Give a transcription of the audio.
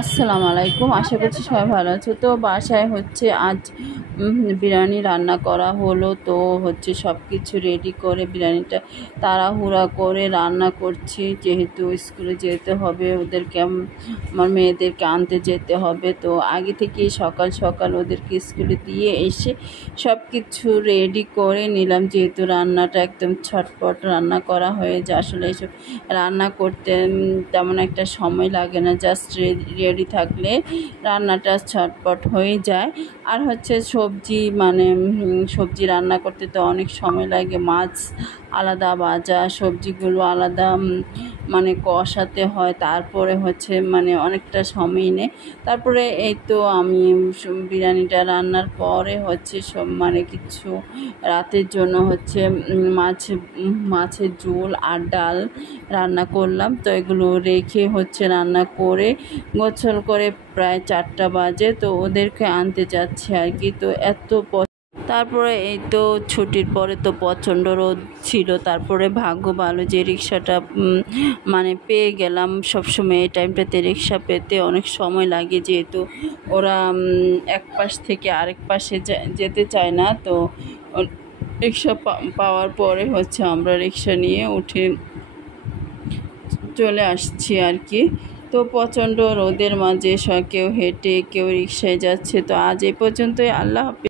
আসসালামু আলাইকুম। আশা করছি সবাই ভালো আছো। তো বাসায় হচ্ছে আজ বিরিয়ানি রান্না করা হলো। তো হচ্ছে সব কিছু রেডি করে বিরিয়ানিটা তাড়াহুড়া করে রান্না করছি, যেহেতু স্কুলে যেতে হবে ওদেরকে, আমার মেয়েদেরকে আনতে যেতে হবে। তো আগে থেকেই সকাল সকাল ওদেরকে স্কুলে দিয়ে এসে সব কিছু রেডি করে নিলাম, যেহেতু রান্নাটা একদম ছটপট রান্না করা হয়ে যায়। আসলে এইসব রান্না করতে তেমন একটা সময় লাগে না, জাস্ট রেডি থাকলে রান্নাটা ছটপট হয়ে যায়। আর হচ্ছে সবজি সবজি রান্না করতে তো অনেক সময় লাগে, মাছ আলাদা ভাজা, সবজিগুলো আলাদা কষাতে হয়, তারপরে হচ্ছে অনেকটা সময় নেয়। তারপরে এই তো আমি বিরিয়ানিটা রান্নার পরে হচ্ছে সব কিছু রাতের জন্য হচ্ছে মাছের ঝোল আর ডাল রান্না করলাম। তো এগুলো রেখে হচ্ছে রান্না করে গোছল করে প্রায় 4টা বাজে। তো ওদেরকে আনতে যাচ্ছি আর কি। তো তারপরে এই তো ছুটির পরে তো প্রচণ্ড রোদ ছিল, তারপরে ভাগ্য ভালো যে রিক্সাটা পেয়ে গেলাম। সবসময় এই টাইমটাতে রিক্সা পেতে অনেক সময় লাগে, যেহেতু ওরা এক পাশ থেকে আরেক পাশে যেতে চায় না। তো রিক্সা পাওয়ার পরে হচ্ছে আমরা রিক্সা নিয়ে উঠে চলে আসছি আর কি। তো প্রচণ্ড রোদের মাঝে কেউ হেঁটে কেউ রিক্সায় যাচ্ছে। তো আজ এই পর্যন্তই। আল্লাহ হাফেজ।